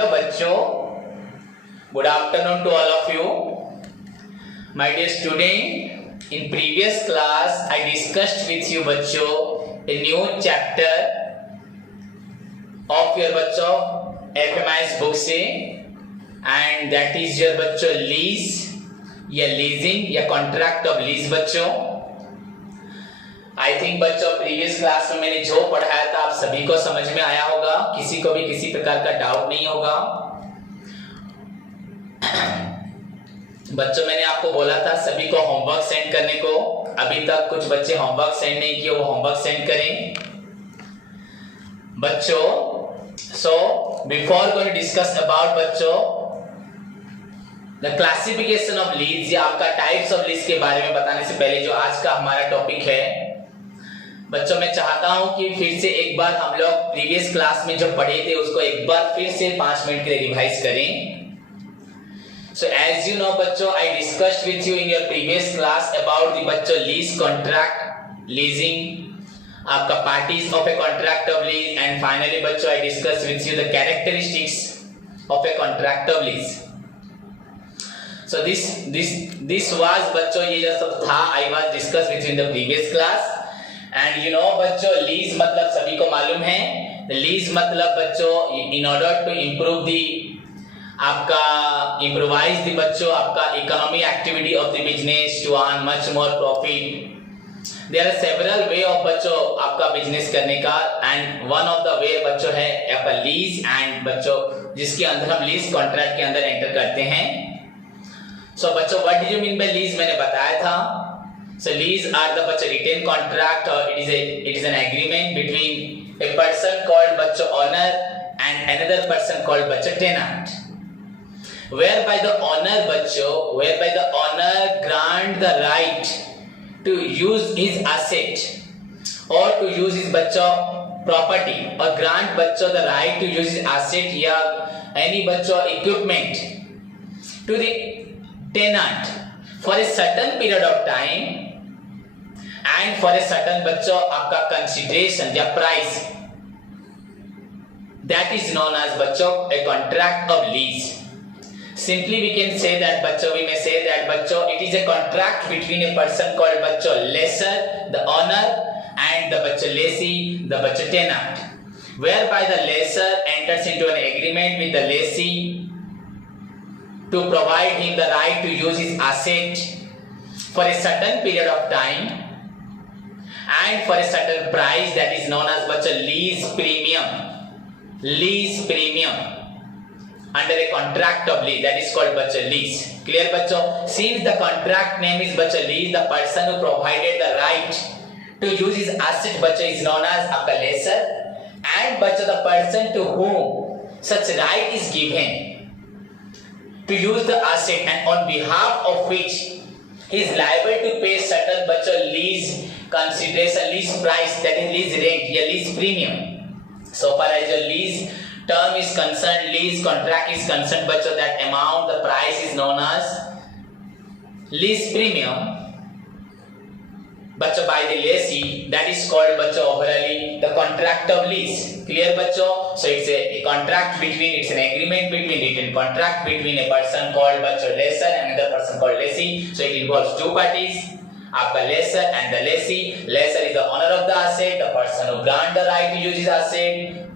Hello बच्चों, good afternoon to all of you. My dear student, in previous class I discussed with you बच्चों a new chapter of your बच्चों Fmis book से, and that is your बच्चों lease या leasing या contract of lease बच्चों. I think बच्चों previous class में मैंने जो पढ़ाया था आप सभी को समझ में आया होगा, किसी को भी किसी प्रकार का डाउट नहीं होगा. बच्चों मैंने आपको बोला था सभी को होमवर्क सेंड करने को. अभी तक कुछ बच्चे होमवर्क सेंड नहीं किए, वो होमवर्क सेंड करें बच्चों. So before going to discuss about बच्चों द क्लासिफिकेशन ऑफ लीज या आपका टाइप्स ऑफ लीज के बारे में बताने से पहले जो आज का हमारा टॉपिक है बच्चों, मैं चाहता हूं कि फिर से एक बार हम लोग प्रीवियस क्लास में जो पढ़े थे उसको एक बार फिर से 5 मिनट के लिए रिवाइज करें. सो एज यू नो बच्चों, I discussed with you in your previous class about the बच्चों लीज कॉन्ट्रैक्ट, लीजिंग, आपका parties of a contract of lease, and finally बच्चों I discuss with you the characteristics of a contract of lease. So this was बच्चों ये जो सब था I was discussed with you in the previous class, and you know बच्चों lease मतलब सभी को मालूम है. लीज मतलब बच्चों in order to improve the आपका improvise the बच्चों आपका economic activity of the business to earn much more profit. There are several way of बच्चों आपका बिजनेस करने का, and one of the way बच्चों है आपका लीज, and बच्चों जिसके अंदर हम लीज कॉन्ट्रैक्ट के अंदर एंटर करते हैं. So बच्चों what do you mean by lease मैंने बताया था. So lease are the बच्चों written contract, or it is an agreement between a person called बच्चों owner and another person called बच्चों tenant, whereby the owner grant the right to use his asset or to use his बच्चों property, or grant बच्चों the right to use his asset या any बच्चों equipment to the tenant for a certain period of time and for a certain बच्चों आपका consideration या price. That is known as बच्चों a contract of lease. Simply we can say that बच्चों we may say that बच्चों it is a contract between a person called बच्चों lessor, the owner, and the बच्चों lessee, the बच्चों tenant, whereby the lessor enters into an agreement with the lessee to provide him the right to use his asset for a certain period of time and for a certain price, that is known as बच्चों lease premium under a contract of lease, that is called बच्चों lease. Clear बच्चों? Since the contract name is बच्चों lease, the person who provided the right to use his asset बच्चों is known as आपका lessor, and बच्चों the person to whom such right is given to use the asset and on behalf of which he is liable to pay certain बच्चों lease consideration, lease price, that is lease rent या lease premium. So far as your lease term is concerned, lease contract is concerned बच्चों, that amount, the price is known as lease premium बच्चों by the lessee, that is called बच्चों overally the contract of lease. Clear बच्चों? So it's a contract between, it's an agreement between, written contract between a person called बच्चों lessor and another person called lessee. So it involves two parties, आपका lessor and the lessee. Lessor is the owner of the asset, the person who grant the right to use his asset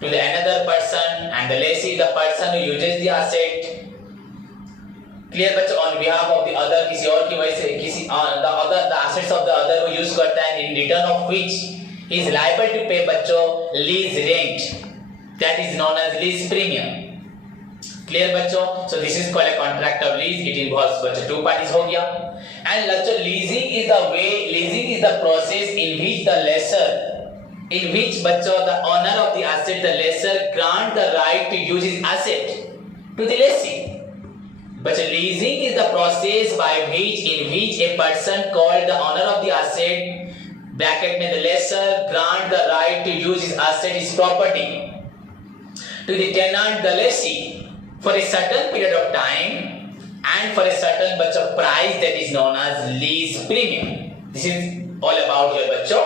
to the another person, and the lessee is the person who uses the asset. Clear बच्चों? On behalf of the other, किसी और की वजह से किसी the other the assets of the other वो use करता है, in return of which he is liable to pay बच्चों lease rent, that is known as lease premium. Clear बच्चों? So this is called a contract of lease. It involves बच्चों two parties हो गया. And बच्चों leasing is the way, leasing is the process in which the lesser, in which बच्चों the owner of the asset, the lessor, grant the right to use his asset to the lessee. But leasing is the process by which in which a person called the owner of the asset, bracket में the lessor, grant the right to use his asset, his property, to the tenant, the lessee, for a certain period of time and for a certain बच्चों price, that is known as lease premium. This is all about your बच्चों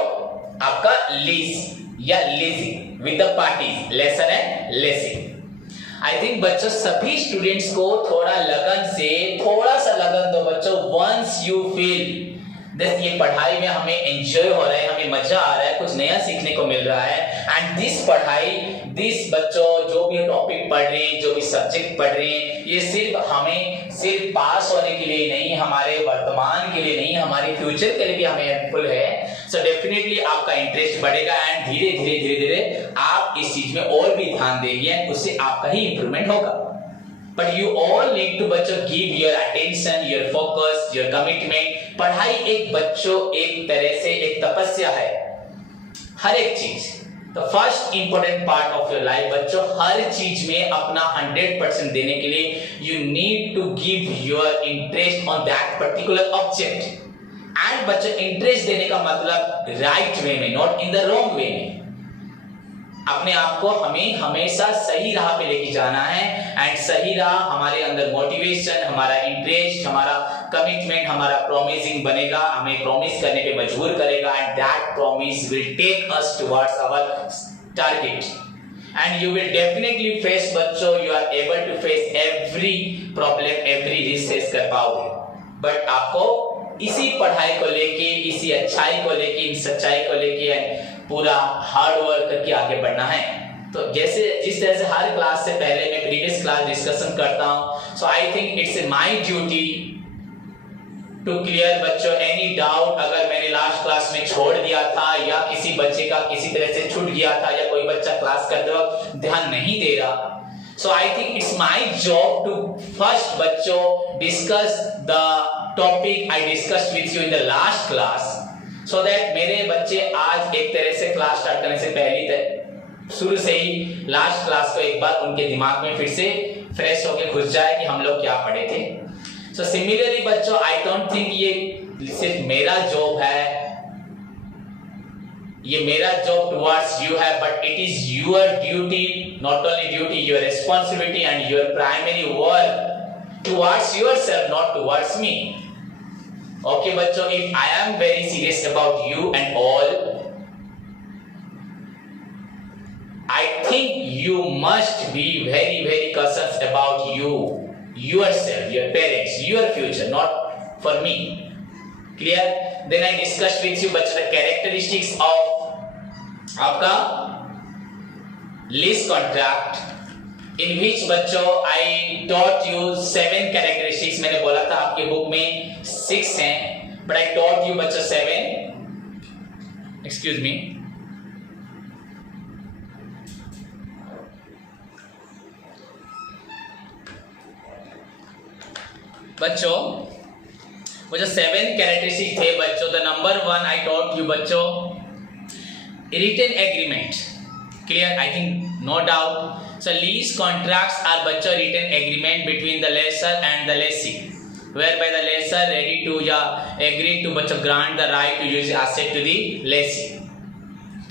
आपका lease या leasing with the parties, lessor and lessee. I think बच्चों सभी students को थोड़ा लगन से थोड़ा सा लगन दो बच्चों। वंस यू फील दिस ये पढ़ाई में हमें एंजॉय हो रहा है, हमें मजा आ रहा है, कुछ नया सीखने को मिल रहा है। एंड दिस पढ़ाई दिस बच्चों जो भी टॉपिक पढ़ रहे हैं, जो भी सब्जेक्ट पढ़ रहे हैं, ये सिर्फ पास होने के लिए नहीं, हमारे वर्तमान के लिए नहीं, हमारे फ्यूचर के लिए भी हमें हेल्पफुल है। सो डेफिनेटली आपका इंटरेस्ट बढ़ेगा एंड धीरे धीरे आप इस चीज में और भी ध्यान देंगे एंड उससे आपका ही इंप्रूवमेंट होगा। But you all need to बच्चों give your attention, your focus, your commitment। पढ़ाई एक बच्चों एक तरह से एक तपस्या है, हर एक चीज। तो first important part of your life बच्चों, हर चीज में अपना 100% देने के लिए you need to give your interest on that particular object। And बच्चों इंटरेस्ट देने का मतलब राइट वे में, not in the wrong way में। अपने आप को हमें हमेशा सही राह पे लेके जाना है एंड सही राह हमारे अंदर मोटिवेशन, हमारा इंटरेस्ट, हमारा कमिटमेंट, हमारा प्रॉमिसिंग बनेगा, हमें प्रॉमिस करने पे मजबूर करेगा and that promise will take us towards our target. And you will definitely face बच्चों, you are able to face every problem, every risk face कर पाओगे। बट आपको इसी पढ़ाई को लेके, इसी अच्छाई को लेके, इन सच्चाई को लेके पूरा हार्ड वर्क करके आगे बढ़ना है। तो जिस तरह से हर क्लास से पहले मैं प्रीवियस क्लास डिस्कशन करता हूं, so I think it's my duty to clear बच्चों एनी डाउट। अगर मैंने लास्ट क्लास में छोड़ दिया था या किसी बच्चे का किसी तरह से छूट गया था या कोई बच्चा क्लास करते वक्त ध्यान नहीं दे रहा, so I think it's my job to first बच्चों discuss the topic I discussed with you in the last class, so that मेरे बच्चे आज एक तरह से क्लास स्टार्ट करने से पहले शुरू से ही लास्ट क्लास को एक बार उनके दिमाग में फिर से फ्रेश होके घुस जाए कि हम लोग क्या पढ़े थे। So similarly बच्चों, I don't think ये सिर्फ मेरा जॉब है, ये मेरा जॉब टुवर्ड्स यू है, but it is your duty, not only duty, your responsibility and your primary work towards yourself, not towards me. Okay बच्चों, if I am very serious about you and all, I think you must be very conscious about you, yourself, your parents, your future, not for me. Clear? Then I discussed with you बच्चों the characteristics of आपका lease contract, in which बच्चों I taught you 7 characteristics। मैंने बोला था आपके book में 6 हैं, but I taught you बच्चों 7। Excuse me। बच्चों वो जो 7 कैरेक्टरिस्टिक थे बच्चों, the number 1 I taught you बच्चों written agreement. Clear? I think no doubt. So lease contracts are बच्चों written agreement between the lessor and the lessee, whereby the lessor ready to या agree to बच्चों grant the right to use asset to the lessee।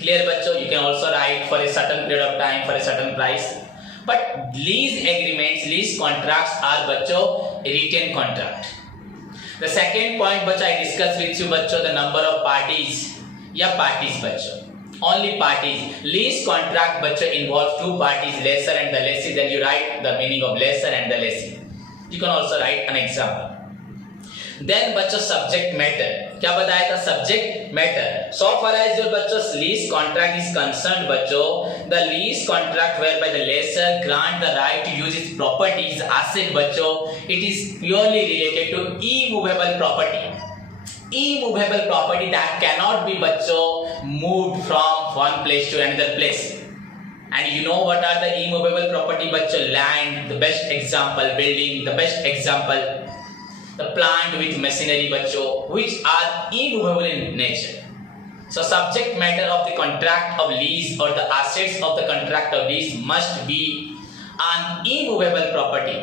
Clear बच्चों? You can also write for a certain period of time for a certain price, but lease agreements, lease contracts are बच्चों written contract। The second point बच्चों I discuss with you बच्चों the number of parties या parties बच्चों, only parties। Lease contract बच्चों involves 2 parties, lessor and the lessee। Then you write the meaning of lessor and the lessee। You can also write an example। Then बच्चों subject matter, क्या बताया था? subject matter। So far as your बच्चों lease contract is concerned बच्चों, the lease contract whereby the lessor grant the right to use its properties, asset बच्चों, it is purely related to immovable property। Immovable property that cannot be बच्चों moved from one place to another place। And you know what are the immovable property बच्चों? Land, the best example, building, the best example, the plant with machinery बच्चों, which are immovable in nature। So subject matter of the contract of lease or the assets of the contract of lease must be an immovable property।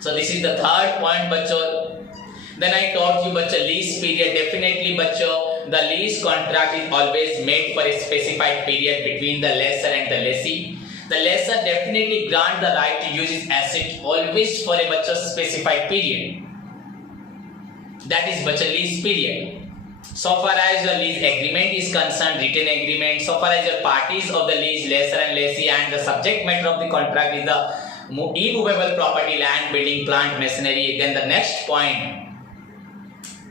So this is the third point बच्चों। Then I taught you बच्चों lease period। Definitely बच्चों the lease contract is always made for a specified period between the lessor and the lessee। The lessor definitely grant the right to use his asset always for a बच्चों specified period, that is बच्चों lease period। So far as your lease agreement is concerned, written agreement, so far as your parties of the lease, lessor and lessee, and the subject matter of the contract is the immovable property, land, building, plant, machinery. Then the next point,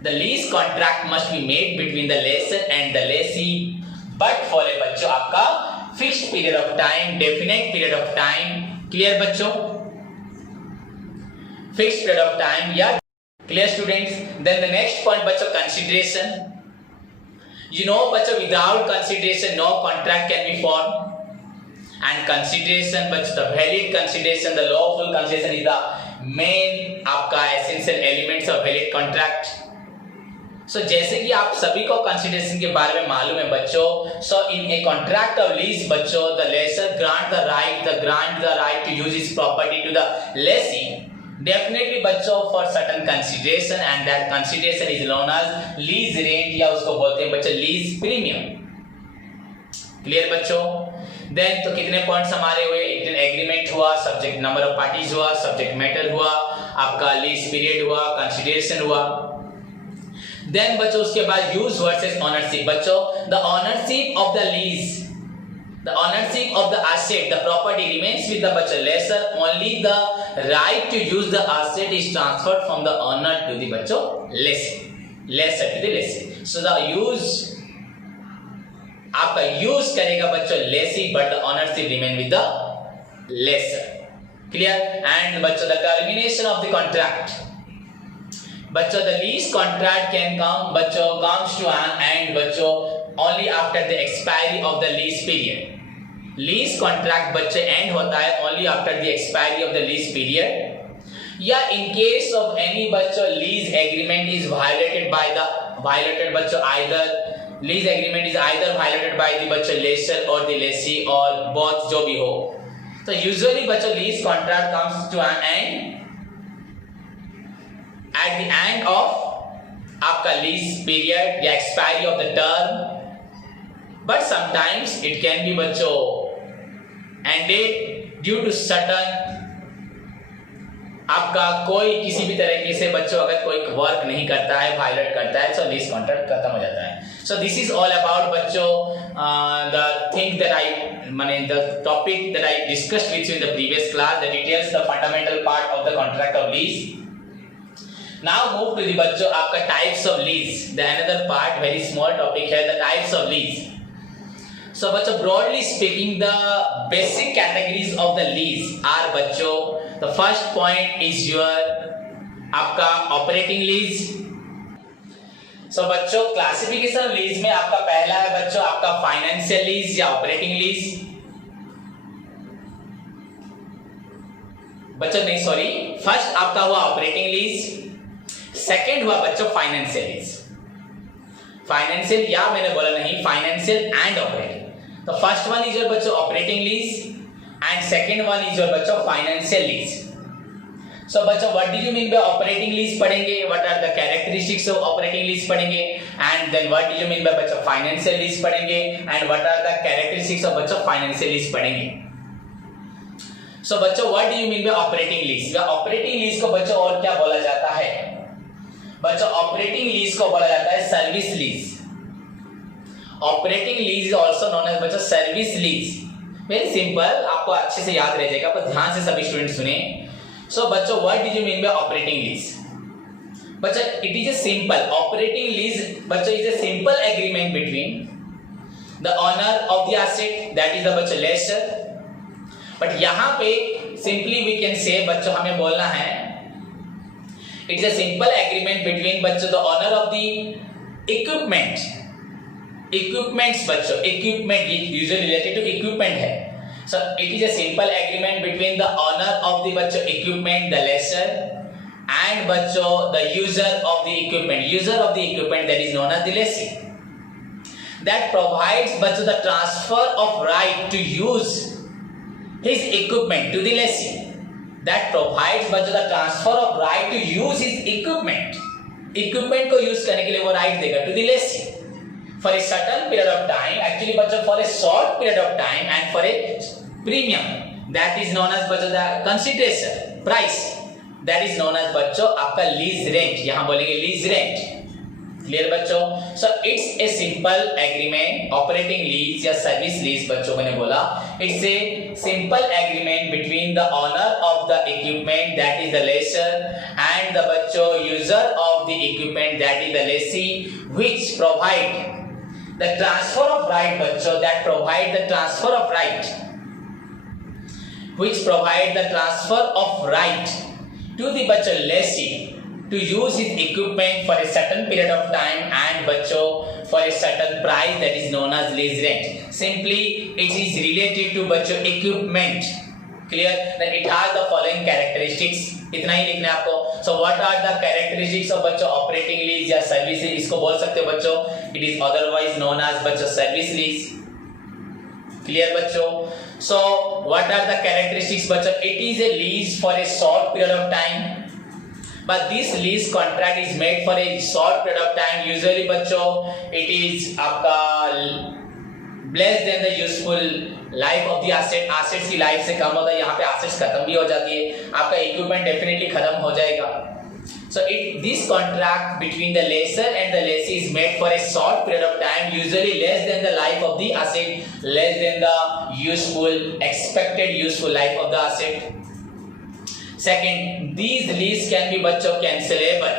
the lease contract must be made between the lessor and the lessee, but for a बच्चों आपका fixed period of time, definite period of time. Clear बच्चों? Fixed period of time. Yeah. Clear students? Then the next point बच्चों, consideration. You know बच्चों, without consideration no contract can be formed. And consideration बच्चों, the valid consideration, the lawful consideration is the main आपका essential elements of valid contract. So जैसे कि आप सभी को consideration के बारे में मालूम है बच्चों, so in a contract of lease बच्चों, the lessor grant the right to use his property to the lessee. Definitely बच्चों for certain consideration, and that consideration is known as lease rent, या उसको बोलते हैं बच्चों lease premium. Clear बच्चों? Then तो कितने पॉइंट्स हमारे हुए? एग्रीमेंट हुआ, सब्जेक्ट नंबर ऑफ पार्टीज हुआ, सब्जेक्ट मैटर हुआ, आपका लीज पीरियड हुआ, कंसिडरेशन हुआ. Then बच्चों उसके बाद यूज वर्सेस ओनरशिप. बच्चों the ownership of the lease, the ownership of the asset, the property remains with the बच्चों lessor. Only the right to use the asset is transferred from the owner to the बच्चों lessor to the lessee. So the use आपका use करेगा बच्चों lessee, but the ownership remain with the lessor. Clear? And बच्चों the termination of the contract. बच्चों the lease contract can come बच्चों comes to an end बच्चों only after the expiry of the lease period. Lease contract बच्चों end होता है only after the expiry of the lease period, या in case of any बच्चों lease agreement is violated बच्चों either lease agreement is either violated by the बच्चों lessor और the lessee और both, जो भी हो. तो यूजुअली बच्चों lease contract comes to an end at the end of आपका लीज पीरियड या expiry of the term, but sometimes it can be बच्चों एंडेड ड्यू टू सर्टेन आपका कोई किसी भी तरीके से बच्चों अगर कोई वर्क नहीं करता है, वायलेट करता है, तो लीज कॉन्ट्रैक्ट खत्म हो जाता है. So this is all about बच्चों द थिंग दैट आई माने the topic that I discussed with you in the previous class, the details, the fundamental part of the contract of lease. Now move to the बच्चों आपका types of lease. The another part very small topic है the types of lease. So बच्चों broadly speaking the basic categories of the lease are बच्चों, the first point is your आपका operating lease. So बच्चों classification of lease में आपका पहला है बच्चों आपका financial lease या operating lease. बच्चों नहीं सॉरी, फर्स्ट आपका हुआ operating lease, सेकेंड हुआ बच्चों financial lease. फाइनेंशियल या मैंने बोला नहीं, फाइनेंशियल एंड ऑपरेटिंग. तो फर्स्ट वन इज योर बच्चों operating lease and second one is your बच्चों फाइनेंशियल लीज. सो बच्चों what do you mean by operating lease पढ़ेंगे, what are the characteristics of operating lease पढ़ेंगे, and then what do you mean by बच्चों financial lease पढ़ेंगे, and what are the characteristics of बच्चों financial lease पढ़ेंगे. So बच्चों what do you mean by operating lease. Operating lease को बच्चों और क्या बोला जाता है बच्चों? ऑपरेटिंग लीज को बोला जाता है service lease. Operating lease is also known as बच्चों सर्विस लीज. वेरी सिंपल, आपको अच्छे से याद रह जाएगा, पर ध्यान से सभी स्टूडेंट सुने. सो बच्चों what do you mean by operating lease? बच्चों it is a simple operating lease बच्चों is a simple agreement between the owner of the asset that is the बच्चों लेसर. बट यहां पे सिंपली वी कैन से बच्चों हमें बोलना है it's a simple agreement between बच्चों the owner of the equipment. बच्चों equipment usually related to equipment है. So it is a simple agreement between the owner of the बच्चों equipment, the lessor, and बच्चों the user of the equipment that is known as the lessee, that provides बच्चों the transfer of right to use his equipment to the lessee. That provides बच्चों the transfer of right to use his equipment. Equipment को use करने के लिए वो right देगा to the lessee for a certain period of time. Actually बच्चों for a short period of time and for a premium that is known as बच्चों the consideration price that is known as बच्चों आपका lease rent. यहाँ बोलेंगे lease rent. Clear बच्चों? So it's a simple agreement, operating lease या service lease बच्चों मैंने बोला, it's a simple agreement between the owner of the equipment that is the lessor and the बच्चों user of the equipment that is the lessee, which provide the transfer of right बच्चों, that provide the transfer of right, which provide the transfer of right to the बच्चों lessee to use his equipment for a certain period of time and बच्चों for a certain price that is known as lease rent. Simply it is related to बच्चों equipment. Clear? Then it has the following characteristics. इतना ही लिखना है आपको. So what are the characteristics of बच्चों operating lease या service lease? इसको बोल सकते हो बच्चों. It is otherwise known as बच्चों service lease. Clear बच्चों? So what are the characteristics बच्चों? It is a lease for a short period of time, but this lease contract is made for a short period of time. Usually बच्चों it is आपका less than the useful life of the asset. Assets की life से कम होता है, यहाँ पे assets खत्म भी हो जाती है, आपका equipment definitely खत्म हो जाएगा. So this contract between the lessor and the lessee is made for a short period of time, usually less than the life of the asset, less than the expected useful life of the asset. Second, these lease can be बच्चों cancelable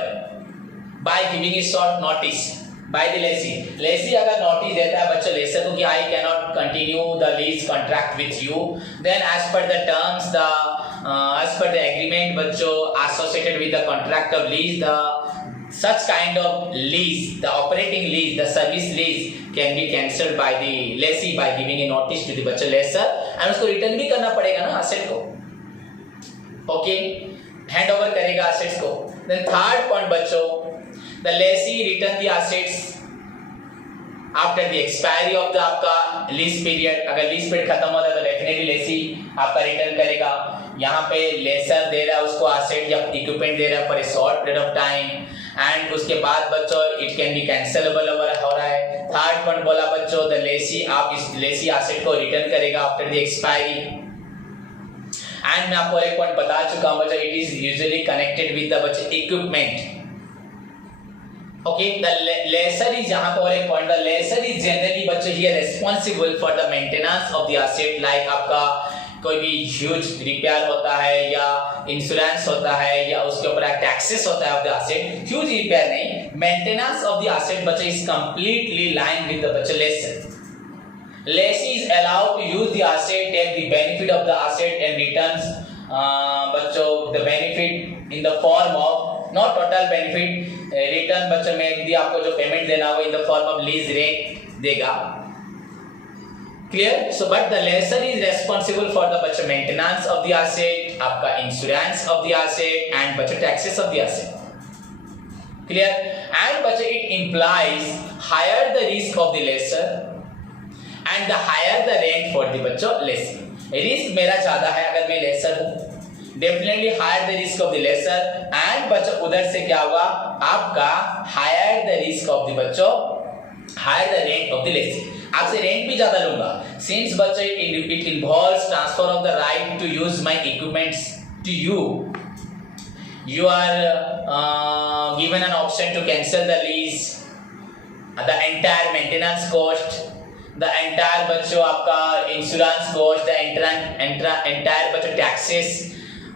by giving a short notice by the lessee. Lessee अगर notice देता है बच्चों lessor को कि I cannot continue the lease contract with you, then as per the terms, as per the agreement बच्चों associated with the contract of lease, such kind of lease, the operating lease, the service lease can be cancelled by the lessee by giving a notice to the बच्चों lessor, and उसको return भी करना पड़ेगा ना asset को. Okay, hand over करेगा assets को. Then third point बच्चों, the lessee return the assets after the expiry of the आपका lease period. अगर lease period खत्म होता है तो definitely lessee आपका return करेगा. यहाँ पे lessor दे रहा है उसको asset या equipment दे रहा है for a short period of time, and उसके बाद बच्चों it can be cancelable हो रहा है. Third point बोला बच्चों, the lessee आप इस lessee asset को return करेगा after the expiry. And मैं आपको एक पॉइंट बता चुका हूँ बच्चों, it is usually connected with the बच्चों equipment. Okay, the lessor is यहाँ पर एक point, the lessor is generally बच्चों he is responsible for the maintenance of the asset, like आपका कोई भी huge repair होता है या insurance होता है या उसके ऊपर taxes होता है of the asset. Huge repair नहीं, maintenance of the asset बच्चों is completely lined with the बच्चों lessor. Lessee is allowed to use the asset, take the benefit of the asset and returns बच्चों the benefit in the form of not total benefit, return बच्चों में यदि आपको जो payment देना हो in the form of lease rate देगा. Clear? So but the lessor is responsible for the बच्चों maintenance of the asset, आपका insurance of the asset and बच्चों taxes of the asset. Clear? And बच्चों it implies higher the risk of the lessor and the higher the rent for the बच्चों lessee. Risk मेरा ज्यादा है अगर मैं लेसर हूँ, definitely higher the risk of the lessor, and बच्चों उधर से क्या होगा आपका higher the risk of the बच्चों, higher the rent of the lessee. आपसे रेंट भी ज्यादा लूंगा सिंस बच्चों it involves transfer of the right to use my equipments to you. You are given an option to cancel the lease, the entire maintenance cost, the entire बच्चों आपका insurance cost, the entire बच्चों taxes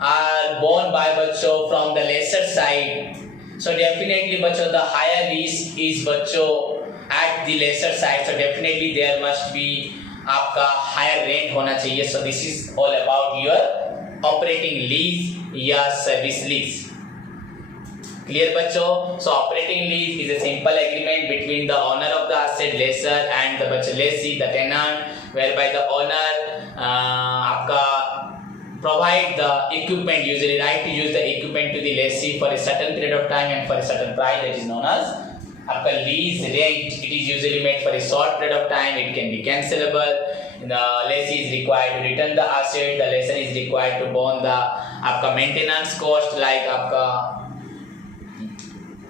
are borne by बच्चों from the lesser side. So definitely बच्चों the higher risk is बच्चों at the lesser side. So definitely there must be आपका higher rent होना चाहिए. So this is all about your operating lease या service lease. Clear बच्चों? So operating lease is a simple agreement between the owner of the asset, lessor, and the बच्चों lessee, the tenant, whereby the owner आपका provide the equipment, usually right to use the equipment to the lessee for a certain period of time and for a certain price that is known as आपका lease rent. It is usually made for a short period of time. It can be cancelable. The lessee is required to return the asset. The lessor is required to bear the आपका maintenance cost, like आपका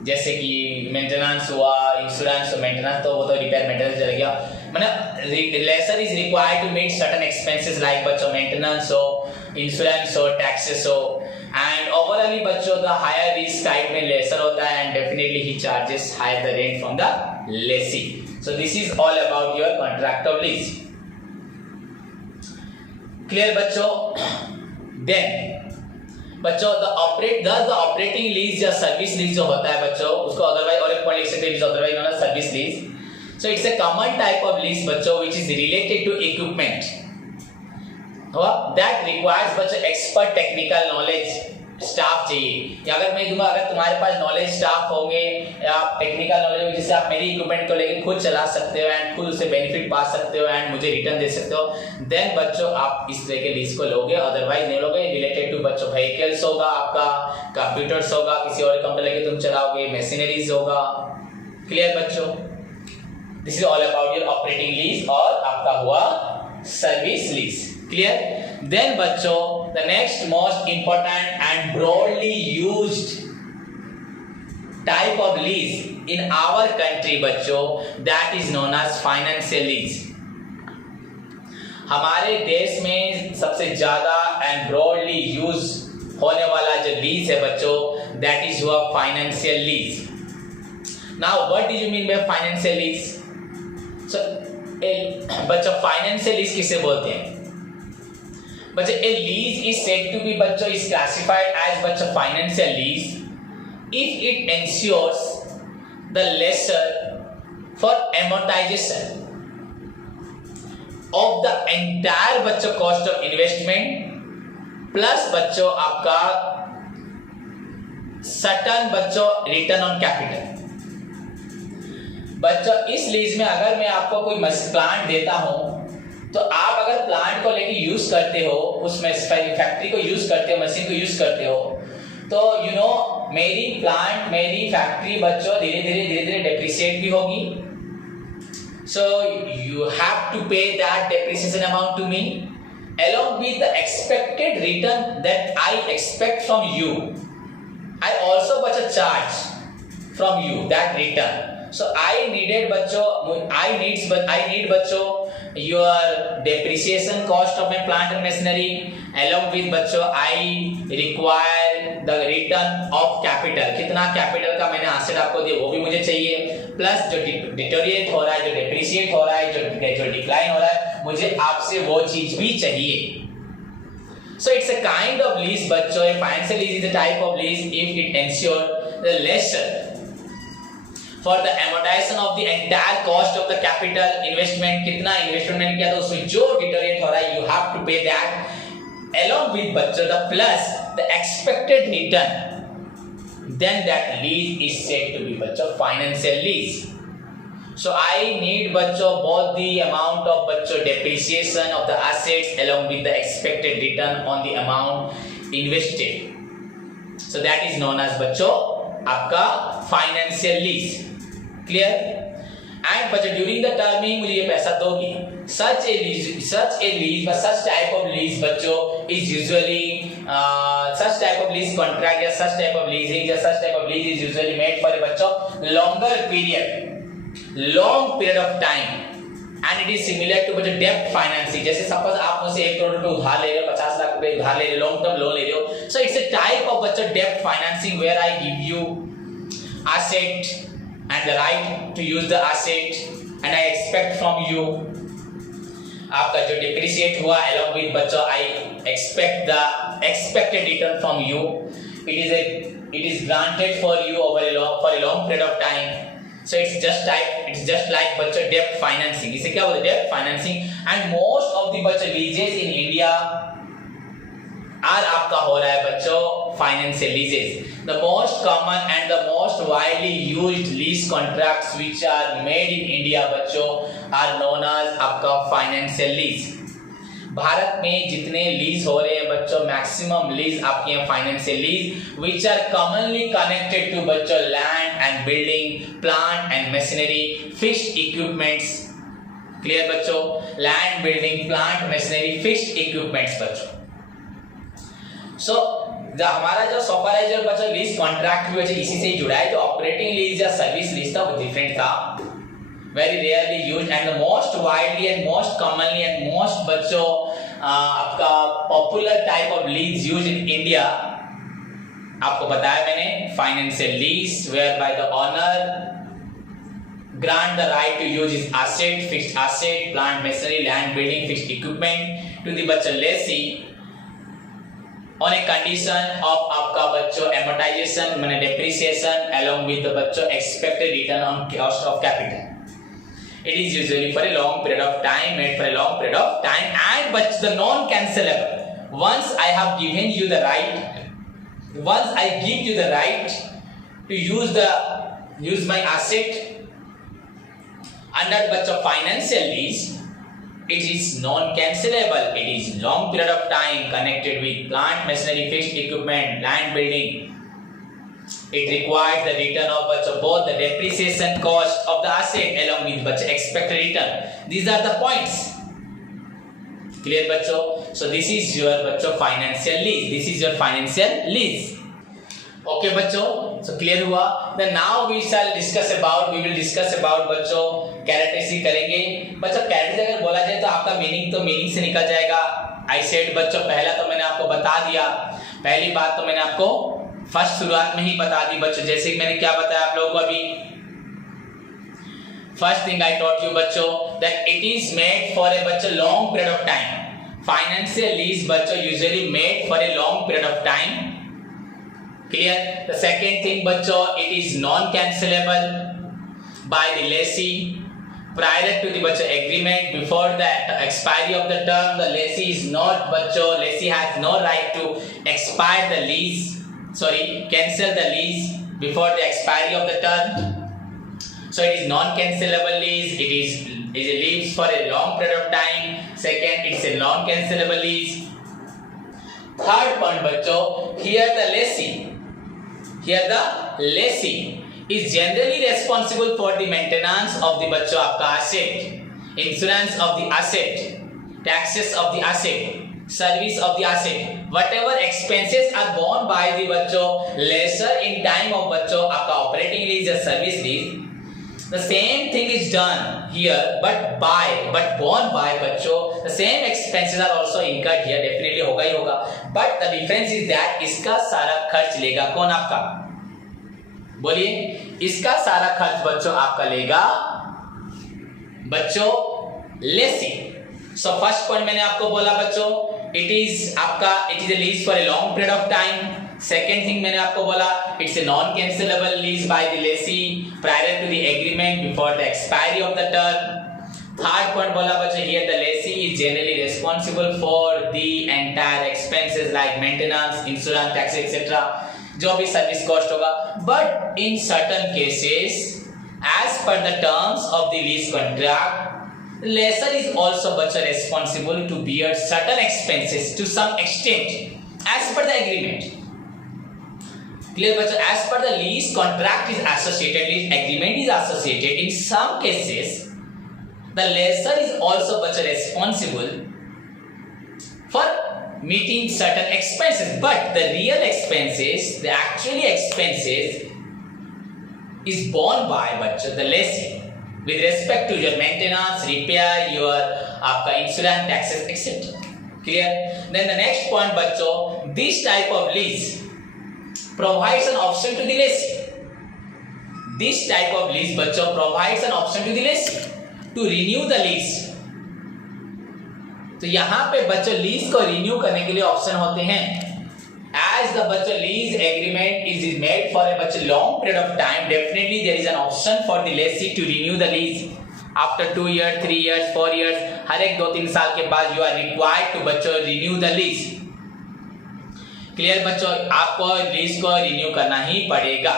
जैसे कि maintenance हुआ, insurance maintenance तो वो तो repair maintenance चला गया. मतलब lessor is required to meet certain expenses like बच्चों मेंटेनेंस हो, इंश्योरेंस हो, टैक्सेस हो, एंड ओवरऑली बच्चों द हायर रिस्क टाइप में लेसर होता है एंड डेफिनेटली ही charges higher the rent from the lessee. So this is all about your contract of lease. Clear बच्चों? देन बच्चों द ऑपरेटिंग लीज या service lease जो होता है बच्चों, उसको अदरवाइज और एक पॉइंट लिख सकते हैं, otherwise known as service lease. So it's a common type of lease बच्चों which is related to equipment that requires बच्चों एक्सपर्ट टेक्निकल नॉलेज स्टाफ चाहिए. या अगर मैं दूंगा, अगर तुम्हारे पास नॉलेज स्टाफ होंगे या टेक्निकल नॉलेज होगी जिससे आप मेरी इक्विपमेंट को लेकर खुद चला सकते हो एंड खुद उससे बेनिफिट पा सकते हो एंड मुझे रिटर्न दे सकते हो, देन बच्चों आप इस तरह के लीज को लोगे. अदरवाइज नहीं लोगे. रिलेटेड टू बच्चों व्हीकल्स होगा, आपका कंप्यूटर्स होगा, किसी और कंपनी लेके तुम चलाओगे, मशीनरीज होगा. क्लियर बच्चों? This is all about your operating lease और आपका हुआ सर्विस लीज. क्लियर? देन बच्चों the next most important and broadly used type of lease in our country बच्चों, that is known as financial lease. हमारे देश में सबसे ज्यादा एंड ब्रॉडली यूज होने वाला जो लीज है बच्चों, that is हुआ financial lease. Now what do you mean by financial lease? So बच्चों financial lease किसे बोलते हैं बच्चों? a lease is said to be बच्चों is classified as बच्चों financial lease if it ensures the lessor for amortization of the entire बच्चों cost of investment plus बच्चों आपका certain बच्चों return on capital. बच्चों इस लीज में अगर मैं आपको कोई प्लांट देता हूं तो आप अगर प्लांट को लेके यूज करते हो, उसमें फैक्ट्री को यूज करते हो, मशीन को यूज करते हो, तो यू नो मेरी फैक्ट्री बच्चों धीरे धीरे डेप्रिसिएट भी होगी. So you have to pay that depreciation amount to me along with the expected return that I expect from you. I also बच्चों charge from you that return. So I need बच्चों your depreciation cost of my plant and machinery along with बच्चों I require the return of capital. कितना capital का मैंने asset आपको दिया वो भी मुझे चाहिए, प्लस जो डिटोरिएट हो रहा है, जो डेप्रिसिएट हो रहा है, जो डिक्लाइन हो रहा है, मुझे आपसे वो चीज भी चाहिए. So it's a kind of lease बच्चों. A financial lease is a type of lease if it ensures the lessor for the amortization of the entire cost of the capital investment. कितना इन्वेस्टमेंट किया था उसमें जो deteriorate हो रहा है, you have to pay that along with बच्चों the plus the expected return. Then that lease is said to be बच्चों financial lease. So I need बच्चों both the amount of बच्चों depreciation of the assets along with the expected return on the amount invested. So that is known as बच्चों आपका financial lease. Clear? And बच्चों during the terming मुझे ये पैसा दोगी. Such a lease, such type of lease बच्चों is usually such type of lease contract या such type of leasing या such type of lease is usually made for बच्चों longer period. Long period of time and it is similar to बच्चों डेब्ट financing. जैसे suppose आप मुझसे 1 करोड़ रुपए उधार ले रहे हो, 50 लाख रुपए उधार ले रहे हो, लॉन्ग टर्म लोन ले रहे हो. So it's a type of बच्चों डेब्ट financing where I give you asset and the right to use the asset and I expect from you आपका जो डिप्रिशिएट हुआ along with बच्चों I expect the expected return from you. It is granted for you over a long period of time. So it's just like बच्चों debt financing. इसे क्या बोलते हैं? Debt financing. And most of the बच्चों leases in India are आपका हो रहा है बच्चों financial leases. The most common and the most widely used lease contracts which are made in India बच्चों are known as आपका financial lease. भारत में जितने लीज हो रहे हैं बच्चों मैक्सिमम लीज आपके यहाँ financial lease which are commonly connected to बच्चों land and building, plant and machinery, fixed equipments. Clear बच्चों? Land, building, plant, machinery, fixed equipments बच्चों. सो हमारा जो सुपरवाइजर बच्चों लीज कॉन्ट्रैक्ट भी बच्चों इसी से ही जुड़ा है. जो ऑपरेटिंग लीज या सर्विस लीज था वो डिफरेंट था, very rarely used and the most widely and most commonly and most बच्चों आपका popular type of lease use in India, आपको बताया मैंने, financial lease whereby the owner grant the right to use his asset, fixed asset, plant machinery, land building, fixed equipment to the बच्चों lessee on a condition of आपका बच्चों amortization माने depreciation along with the बच्चों expected return on cost of capital. It is usually for a long period of time, made for a long period of time, and but the non-cancelable. Once I have given you the right, once I give you the right to use my asset under बच्चों financial lease, it is non-cancelable. It is long period of time connected with plant, machinery, fixed equipment, land building. It requires the return of बच्चों both the depreciation cost of the asset along with बच्चों expected return. These are the points. Clear बच्चों? So this is your बच्चों financial lease. This is your financial lease. Okay बच्चों, so clear हुआ? Then now we will discuss about बच्चों characteristic करेंगे. बच्चों characteristic अगर बोला जाए तो आपका मीनिंग से निकल जाएगा. आई सेड बच्चों पहला तो मैंने आपको बता दिया, पहली बात तो मैंने आपको फर्स्ट शुरुआत में ही बता दी बच्चों. जैसे कि मैंने क्या बताया आप लोगों को अभी, first thing I taught you बच्चों that it is made for a बच्चों long period of time. Financial lease बच्चों usually made for a long period of time. Clear? The second thing बच्चों, it is non-cancelable by the lessee prior to the बच्चों agreement. Before the expiry of the term, the lessee is not बच्चों, lessee has no right to expire the lease, cancel the lease before the expiry of the term. So it is non-cancelable lease. It is a lease for a long period of time. Second, it's a non-cancelable lease. Third point बच्चों, here the lessee is generally responsible for the maintenance of the बच्चों आपका asset, insurance of the asset, taxes of the asset, service of the asset, whatever expenses are borne by the बच्चों lessor in time of बच्चों आपका operating lease या service lease. The same thing is done here, but borne by बच्चों the same expenses are also incurred here. Definitely होगा ही होगा, but the difference is that इसका सारा खर्च लेगा कौन? आपका बोलिए, इसका सारा खर्च बच्चों आपका लेगा बच्चों लेसी. सो फर्स्ट पॉइंट मैंने आपको बोला बच्चों, it is a lease for a long period of time. Second thing मैंने आपको बोला, it's a non-cancelable lease by the lessee prior to the agreement before the expiry of the term. Third point बोला बच्चों, here the lessee is generally responsible for the entire expenses like maintenance, insurance, taxes, etc. जो भी service cost होगा. But in certain cases, as per the terms of the lease contract, lessor is also बच्चों responsible to bear certain expenses to some extent as per the agreement. Clear बच्चों? As per the lease contract is associated, lease agreement is associated. In some cases, the lessor is also बच्चों responsible for meeting certain expenses, but the real expenses, the actually expenses, is borne by बच्चों the lessee with respect to your maintenance, repair, your आपका insurance, taxes, etc. Clear? Then the next point बच्चों, this type of lease provides an option to the lessee. This type of lease बच्चों provides an option to the lessee to renew the lease. तो यहाँ पे बच्चों lease को renew करने के लिए ऑप्शन होते हैं. As the बच्चों lease agreement is made for a बच्चों long period of time, definitely there is an option for the lessee to renew the lease after 2 years, 3 years, 4 years. हर एक 2-3 साल के बाद you are required to बच्चों renew the lease. Clear बच्चों? आपको lease को renew करना ही पड़ेगा.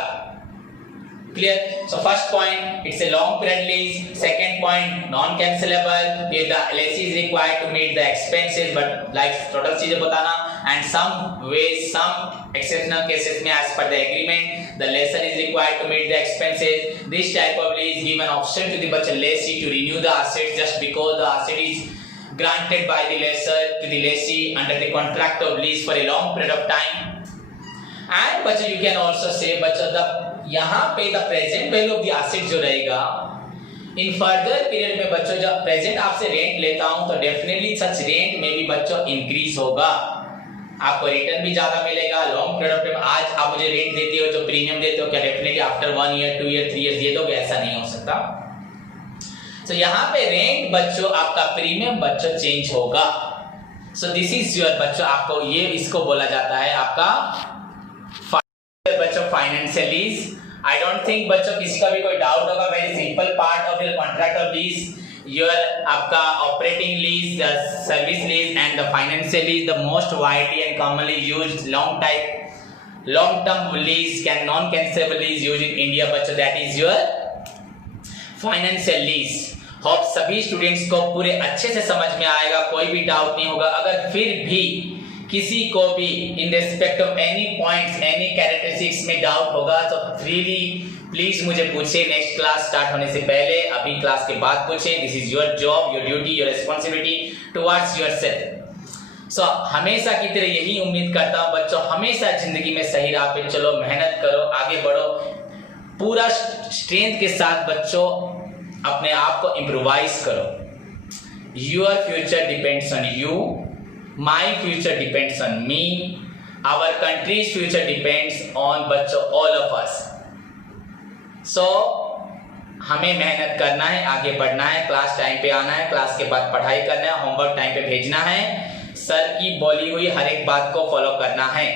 Clear? So first point, it's a long period lease. Second point, non-cancelable. Here the lessee is required to meet the expenses, but like total चीजें बताना. And some ways, some exceptional cases में as per the agreement, the lessor is required to meet the expenses. This type of lease give an option to the बच्चे lessee to renew the asset just because the asset is granted by the lessor to the lessee under the contract of lease for a long period of time. And बच्चों you can also say बच्चों the यहाँ पे the present value of the asset जो रहेगा in further period में बच्चों जब present आपसे रेंट लेता हूं तो डेफिनेटली सच रेंट में भी बच्चों इंक्रीज होगा, आपको रिटर्न भी ज्यादा मिलेगा। लॉन्ग पीरियड ऑफ टाइम आज आप मुझे रेंट देते हो, जो प्रीमियम देते हो, क्या definitely after 1 year 2 year 3 year दे दोगे? ऐसा नहीं हो सकता। सो यहाँ पे रेंट बच्चों आपका प्रीमियम बच्चों चेंज होगा। सो दिस इज योर बच्चों, आपको ये इसको बोला जाता है आपका बच्चों financial lease. I don't think बच्चों किसी का भी कोई डाउट होगा। Very simple part of your contract of lease, your आपका operating lease, the service lease and the financial lease, the most widely and commonly used long term lease can non cancellable lease used in India बच्चों, that is your financial lease. Hope सभी students को पूरे अच्छे से समझ में आएगा, कोई भी डाउट नहीं होगा। अगर फिर भी किसी को भी in respect of any points any characteristics में डाउट होगा तो फ्रीली प्लीज मुझे पूछे, नेक्स्ट क्लास स्टार्ट होने से पहले, अभी क्लास के बाद पूछें। This is your job, your duty, your responsibility towards yourself. So हमेशा की तरह यही उम्मीद करता हूं बच्चों, हमेशा जिंदगी में सही राह पे चलो, मेहनत करो, आगे बढ़ो, पूरा स्ट्रेंथ के साथ बच्चों अपने आप को इम्प्रोवाइज करो। Your future depends on you, my future depends on me, our country's future depends on बच्चों all of us। so हमें मेहनत करना है, आगे बढ़ना है, क्लास टाइम पे आना है, क्लास के बाद पढ़ाई करना है, होमवर्क टाइम पे भेजना है, सर की बोली हुई हर एक बात को फॉलो करना है।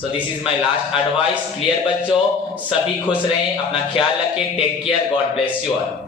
So this is my last advice. Clear बच्चों? सभी खुश रहें, अपना ख्याल रखें, take care, God bless you all.